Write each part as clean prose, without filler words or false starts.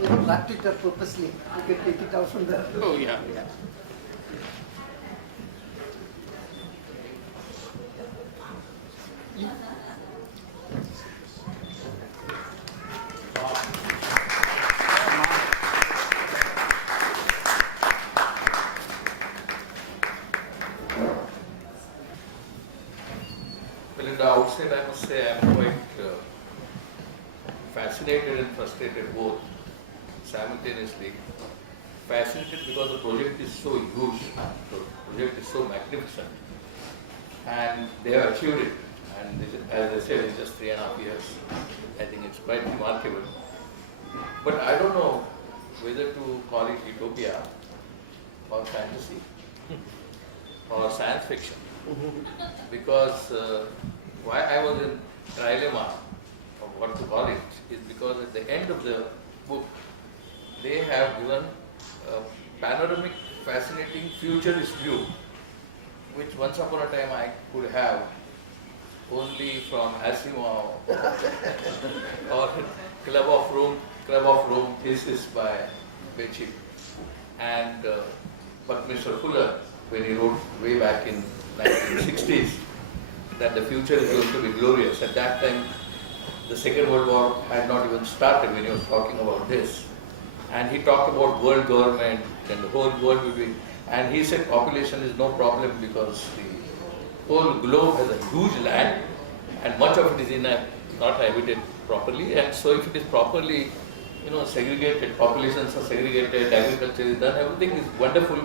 we have wrapped it up purposely. You can take it out from the... Oh, yeah, yeah. Well, in the outset, I must say I am quite fascinated and frustrated both simultaneously. Fascinated because the project is so huge, the project is so magnificent, and they have achieved it. And this, as I said, in just 3.5 years, I think it's quite remarkable. But I don't know whether to call it utopia or fantasy or science fiction. Because why I was in trilemma of what to call it is because at the end of the book they have given a panoramic, fascinating futurist view, which once upon a time I could have only from Asimov or Club of Rome thesis by Becci and Buckminster Fuller when he wrote way back in 1960s that the future is going to be glorious. At that time, the Second World War had not even started when he was talking about this. And he talked about world government and the whole world will be, and he said population is no problem because the whole globe has a huge land and much of it is not inhabited properly, and so if it is properly, segregated, populations are segregated, agriculture is done, everything is wonderful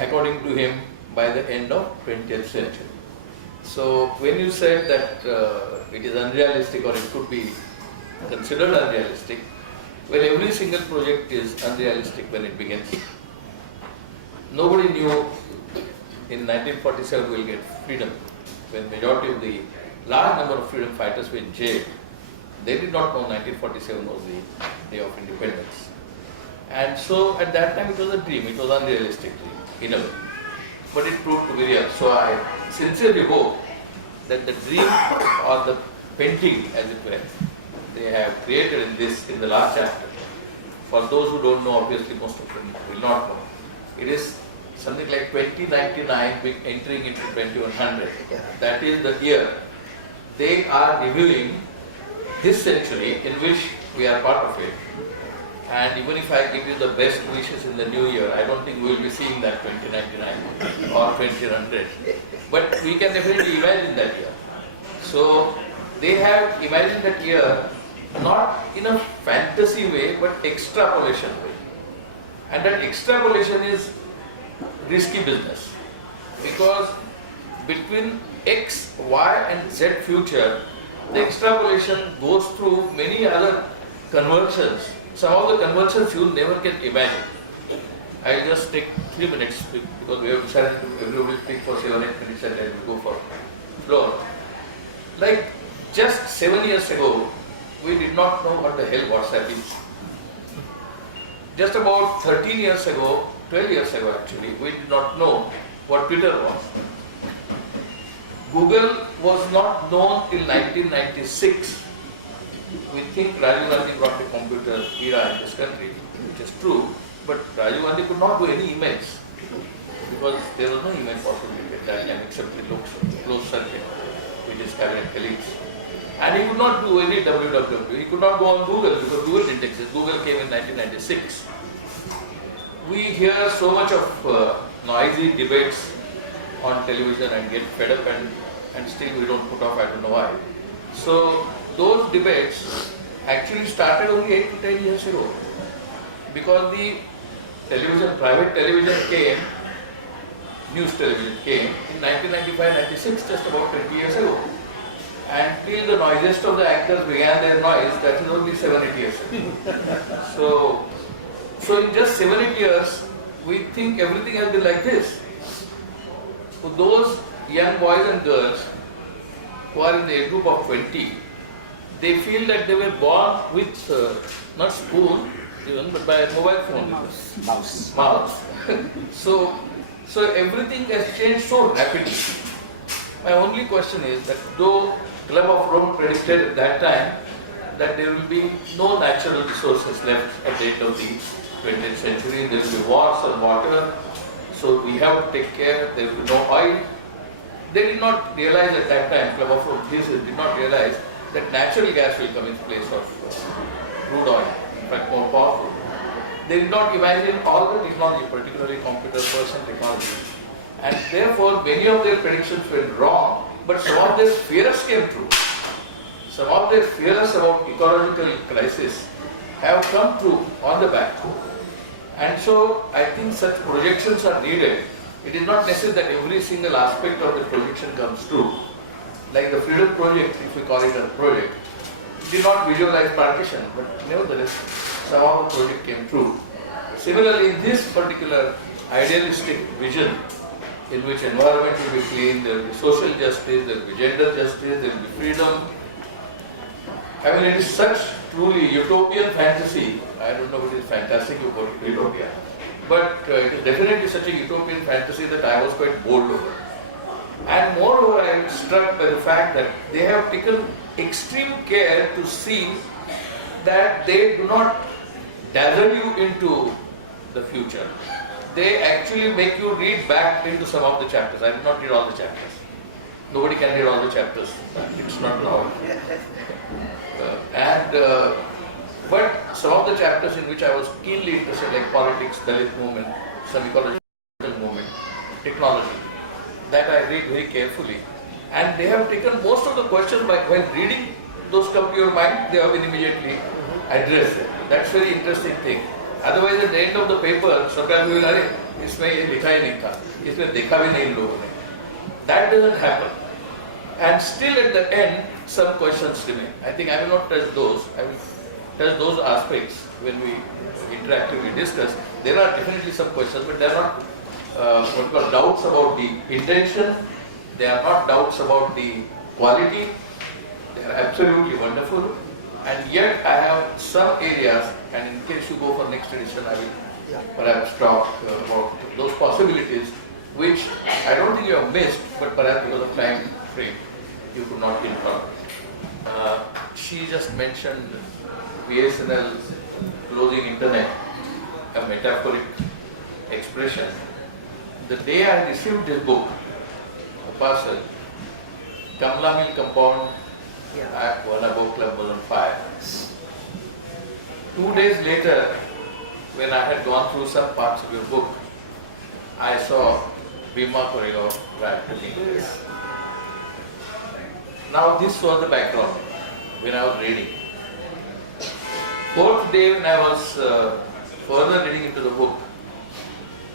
according to him by the end of 20th century. So when you said that it is unrealistic or it could be considered unrealistic, well, every single project is unrealistic when it begins. Nobody knew in 1947 we'll get freedom. When majority of the large number of freedom fighters were in jail, they did not know 1947 was the day of independence. And so at that time it was a dream, it was an unrealistic dream, in a way. But it proved to be real. So I sincerely hope that the dream or the painting, as it were, they have created in the last chapter. For those who don't know, obviously most of them will not know. It is something like 2099 entering into 2100. That is the year. They are reviewing this century in which we are part of it. And even if I give you the best wishes in the new year, I don't think we will be seeing that 2099 or 2100. But we can definitely imagine that year. So they have imagined that year not in a fantasy way, but extrapolation way. And that extrapolation is risky business. Because between X, Y and Z future, the extrapolation goes through many other conversions. Some of the conversions you never can imagine. I just take 3 minutes because we have decided to everybody speak for 7-8 minutes and then we go for floor. Like just 7 years ago, we did not know what the hell WhatsApp is. Just about 13 years ago, 12 years ago actually, we did not know what Twitter was. Google was not known till 1996. We think Rajiv Gandhi brought the computer era in this country, which is true, but Rajiv Gandhi could not do any emails because there was no email possibility at that time except the closed circuit with his cabinet colleagues. And he could not do any www. He could not go on Google because Google didn't exist. Google came in 1996. We hear so much of noisy debates on television and get fed up and still we don't put off, I don't know why. So those debates actually started only 8 to 10 years ago because the television, private television came, news television came in 1995-96, just about 20 years ago. And till the noisiest of the actors began their noise, that is only 7-8 years ago. So in just 7-8 years, we think everything has been like this. So those young boys and girls who are in the age group of 20, they feel that they were born with not spoon even, but by a mobile phone. Mouse. so everything has changed so rapidly. My only question is that though Club of Rome predicted at that time that there will be no natural resources left at the end of the 20th century. There will be wars on water, so we have to take care. There will be no oil. They did not realize at that time, Club of Rome did not realize that natural gas will come in place of crude oil, in fact more powerful. They did not imagine all the technology, particularly computer person technology. And therefore, many of their predictions went wrong, but some of their fears came true. Some of their fears about ecological crisis have come true on the back. And so, I think such projections are needed. It is not necessary that every single aspect of the projection comes true. Like the Freedom Project, if we call it a project, did not visualize partition, but nevertheless, some of the project came true. Similarly, in this particular idealistic vision, in which environment will be clean, there will be social justice, there will be gender justice, there will be freedom. I mean, it is such truly utopian fantasy. I don't know what is fantastic about utopia, but it is definitely such a utopian fantasy that I was quite bored over. And moreover, I am struck by the fact that they have taken extreme care to see that they do not dazzle you into the future. They actually make you read back into some of the chapters. I did not read all the chapters. Nobody can read all the chapters. It's not allowed. But some of the chapters in which I was keenly interested, like politics, Dalit movement, some ecological movement, technology, that I read very carefully. And they have taken most of the questions while reading those come to your mind, they have been immediately addressed. That's very interesting thing. Otherwise, at the end of the paper, sometimes we will say, इसमें ये लिखा ही नहीं था, इसमें देखा भी नहीं इन लोगों ने. That doesn't happen. And still at the end, some questions remain. I think I will not touch those. I will touch those aspects when we interactively discuss. There are definitely some questions, but there are not what we call doubts about the intention. There are not doubts about the quality. They are absolutely wonderful. And yet I have some areas, and in case you go for next edition, I will perhaps talk about those possibilities, which I don't think you have missed, but perhaps because of time frame, you could not inform. She just mentioned BSNL closing internet, a metaphoric expression. The day I received this book, a parcel, Kamla Mill compound at Wana Book Club was on fire. 2 days later, when I had gone through some parts of your book, I saw Bhima Koregaon right to me. Now this was the background when I was reading. Fourth day when I was further reading into the book,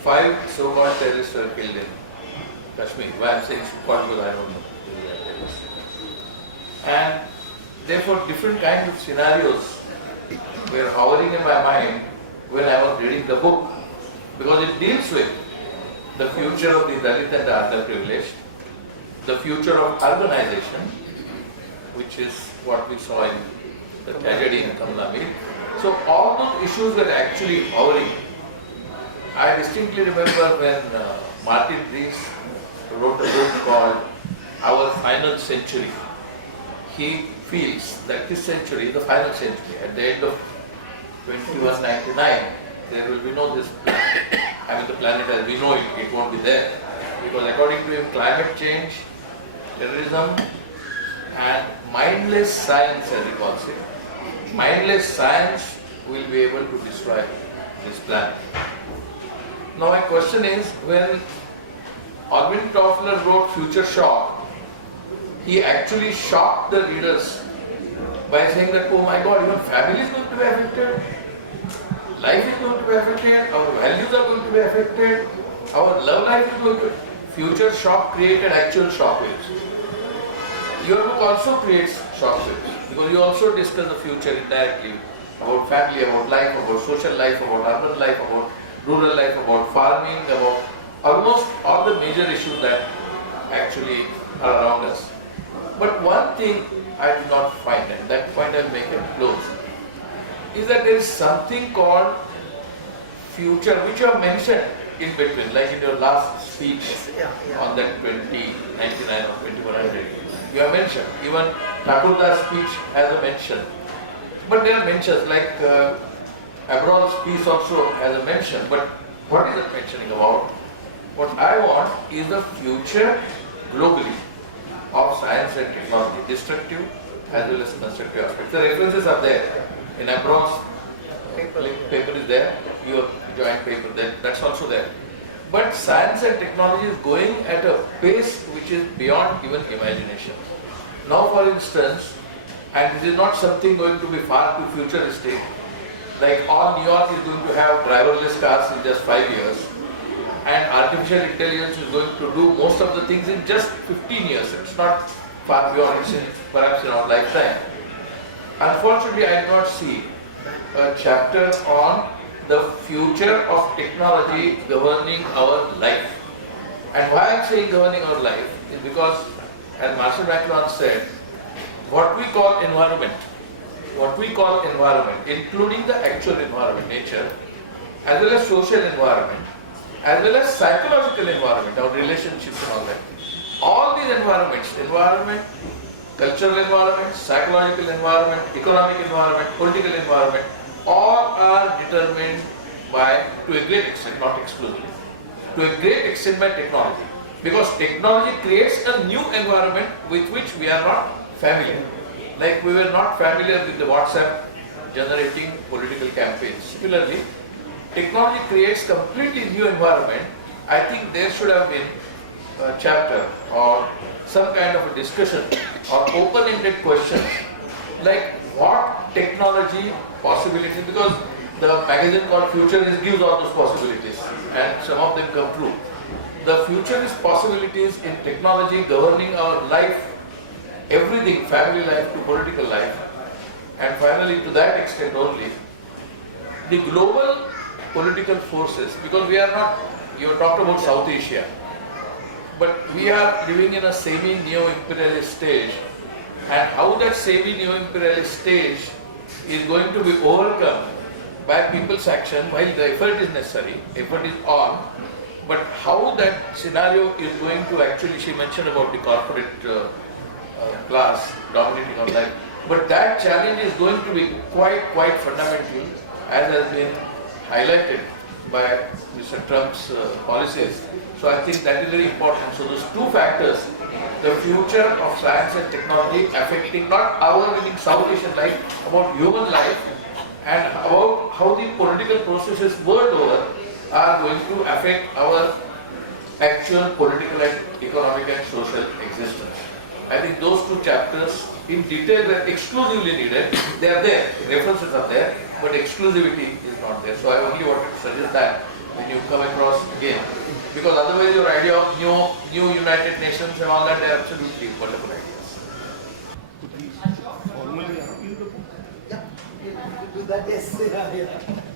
5 so-called terrorists were killed in Kashmir. Why I am saying so-called because I don't know. And therefore different kinds of scenarios were hovering in my mind when I was reading the book, because it deals with the future of the Dalit and the underprivileged, the future of urbanization, which is what we saw in the tragedy in Kamla Mill. So all those issues were actually hovering. I distinctly remember when Martin Rees wrote a book called Our Final Century. He feels that this century is the final century. At the end of 2199, there will be no this planet. I mean, the planet as we know it, it won't be there. Because according to him, climate change, terrorism, and mindless science, as he calls it, mindless science will be able to destroy this planet. Now my question is, when Alvin Toffler wrote Future Shock, he actually shocked the readers by saying that, oh my God, even family is going to be affected, life is going to be affected, our values are going to be affected, our love life is going to be... Future Shock created actual shockwaves. Your book also creates shockwaves, because you also discuss the future indirectly, about family, about life, about social life, about urban life, about rural life, about farming, about almost all the major issues that actually are around us. But one thing I do not find, and that point I will make it close, is that there is something called future, which you have mentioned in between, like in your last speech on that 2099 or 2100. You have mentioned, even Thakur's speech has a mention But there are mentions like Abraham's piece also has a mention. But what is it mentioning about? What I want is the future globally of science and technology, destructive as well as constructive aspects. The references are there. In Abraham's paper is there, your joint paper there, that's also there. But science and technology is going at a pace which is beyond even imagination. Now for instance, and this is not something going to be far too futuristic, like all New York is going to have driverless cars in just 5 years, and artificial intelligence is going to do most of the things in just 15 years. It's not far beyond, it's perhaps in our lifetime. Unfortunately, I do not see a chapter on the future of technology governing our life. And why I am saying governing our life is because, as Marshall McLuhan said, what we call environment, including the actual environment, nature, as well as social environment, as well as psychological environment, our relationships and all these environments, cultural environment, psychological environment, economic environment, political environment, all are determined by, to a great extent, not exclusively, to a great extent by technology. Because technology creates a new environment with which we are not familiar. Like we were not familiar with the WhatsApp generating political campaigns. Similarly, technology creates completely new environment. I think there should have been a chapter or some kind of a discussion or open-ended questions like what technology possibilities, because the magazine called Futurist gives all those possibilities and some of them come true. The futurist possibilities in technology governing our life, everything, family life to political life, and finally to that extent only, the global political forces, because we are not, you talked about South Asia, but we are living in a semi-neo-imperialist stage, and how that semi-neo-imperialist stage is going to be overcome by people's action, while the effort is necessary, effort is on, but how that scenario is going to actually, she mentioned about the corporate class dominating our life, but that challenge is going to be quite fundamental, as has been highlighted by Mr. Trump's policies. So I think that is very important. So those two factors, the future of science and technology affecting not our living South Asian life, about human life, and about how the political processes world over are going to affect our actual political and economic and social existence. I think those two chapters in detail were exclusively needed. They are there, references are there, but exclusivity is not there. So I only wanted to suggest that when you come across again, because otherwise your idea of new United Nations and all that, they are absolutely wonderful ideas. Yeah, you could do that, yes. Yeah.